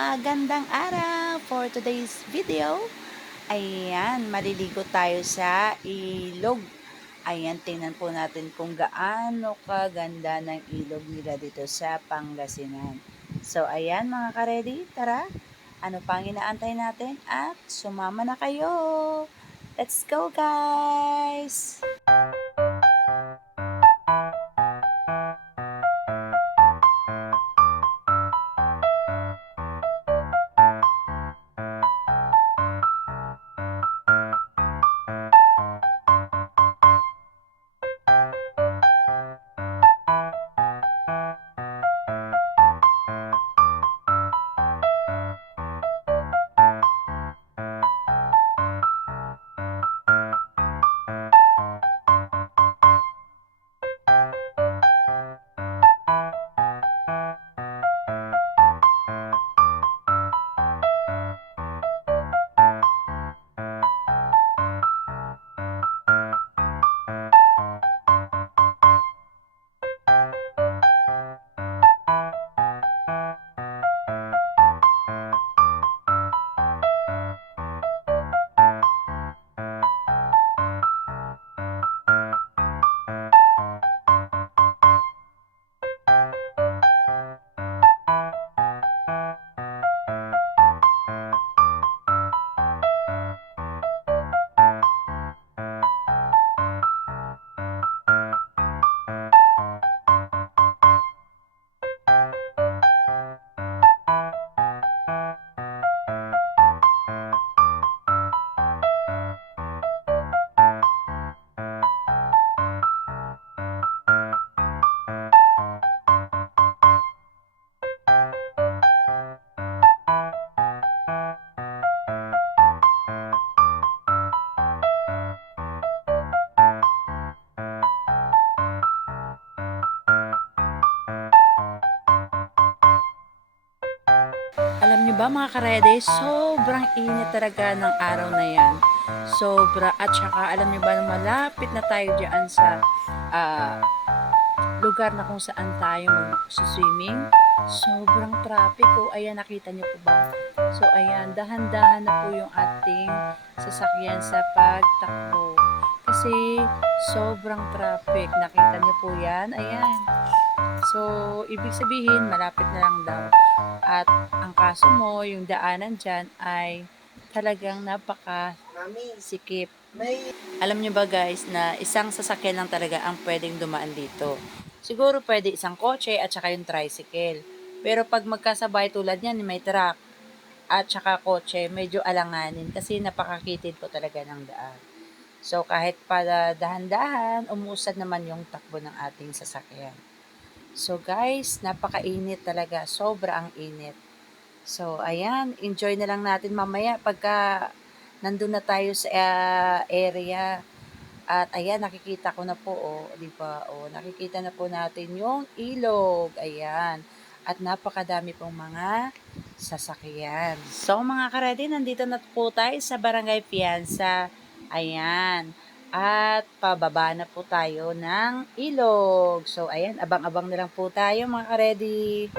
Magandang araw for today's video. Ayan, maliligo tayo sa ilog. Ayan, tingnan po natin kung gaano kaganda ng ilog nila dito sa Pangasinan. So, ayan mga karedy, tara. Ano pang inaantay natin? At sumama na kayo. Let's go guys! Alam ba mga karede, sobrang init talaga ng araw na yan. Sobra. At saka alam niyo ba na malapit na tayo dyan sa ah, lugar na kung saan tayo mag-swimming. Sobrang traffic. O, ayan, nakita niyo po ba? So, ayan, dahan-dahan na po yung ating sasakyan sa pagtakbo. Kasi, sobrang traffic. Nakita niyo po yan? Ayan. So, ibig sabihin, malapit na lang daw. At ang kaso mo, yung daanan dyan ay talagang napaka sikip. Alam nyo ba guys na isang sasakyan lang talaga ang pwedeng dumaan dito. Siguro pwede isang kotse at saka yung tricycle. Pero pag magkasabay tulad yan, may truck at saka kotse, medyo alanganin kasi napakakitid po talaga ng daan. So kahit para dahan-dahan, umusad naman yung takbo ng ating sasakyan. So guys, napakainit talaga. Sobra ang init. So ayan, enjoy na lang natin mamaya pagka nandun na tayo sa ah, area. At ayan, nakikita ko na po, oh, di ba? Oh, nakikita na po natin yung ilog. Ayan. At napakadami pong mga sasakyan. So mga karedy, nandito na po tayo sa Barangay Pianza. Ayan. At pababa na po tayo ng ilog. So ayan, abang-abang na lang po tayo mga karedy.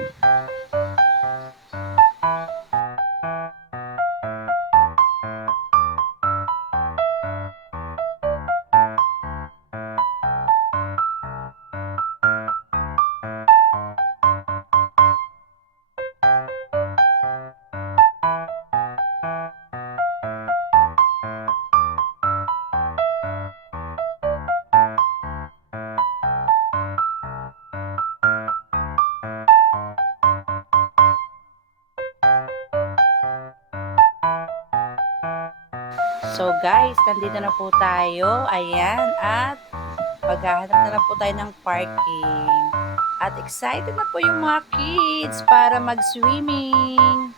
So guys, nandito na po tayo. Ayan. At maghahanap na lang po tayo ng parking. At excited na po yung mga kids para mag-swimming.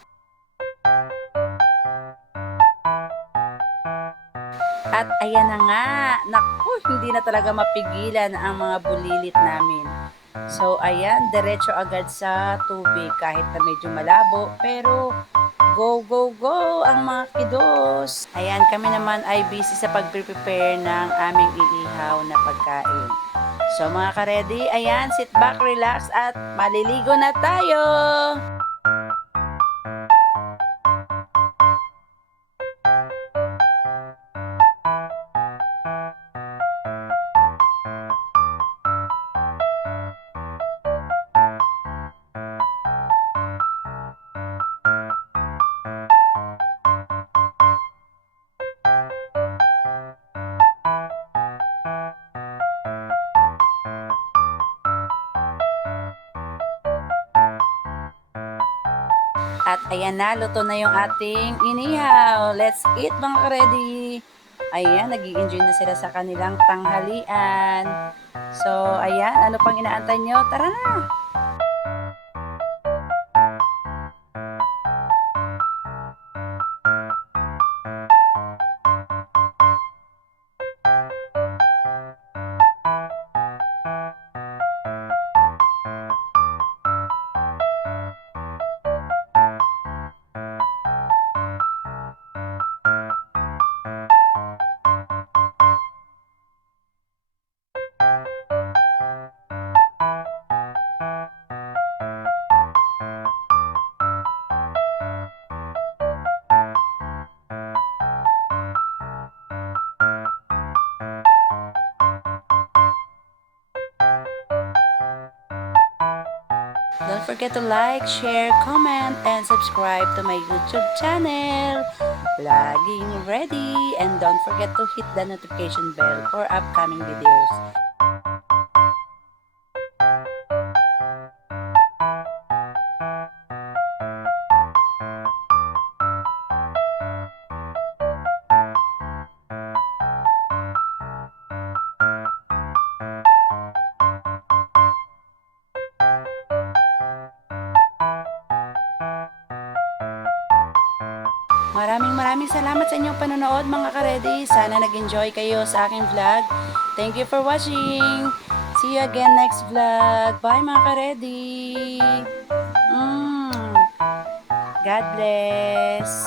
At ayan na nga. Naku, hindi na talaga mapigilan ang mga bulilit namin. So ayan, diretso agad sa tubig kahit na medyo malabo. Pero Go, go, go ang mga kiddos. Ayan, kami naman ay busy sa pag-prepare ng aming iihaw na pagkain. So mga karedy, ayan, sit back, relax at maliligo na tayo. At ayan na, luto na yung ating inihaw. Let's eat mga ka-ready. Ayan, nag enjoy na sila sa kanilang tanghalian. So, ayan, ano pang inaantay nyo? Tara na! Forget to like, share, comment, and subscribe to my YouTube channel. Laging ready. And don't forget to hit the notification bell for upcoming videos. Maraming salamat sa inyong panonood mga ka-ready. Sana nag-enjoy kayo sa aking vlog. Thank you for watching. See you again next vlog. Bye mga ka-ready. Mm. God bless.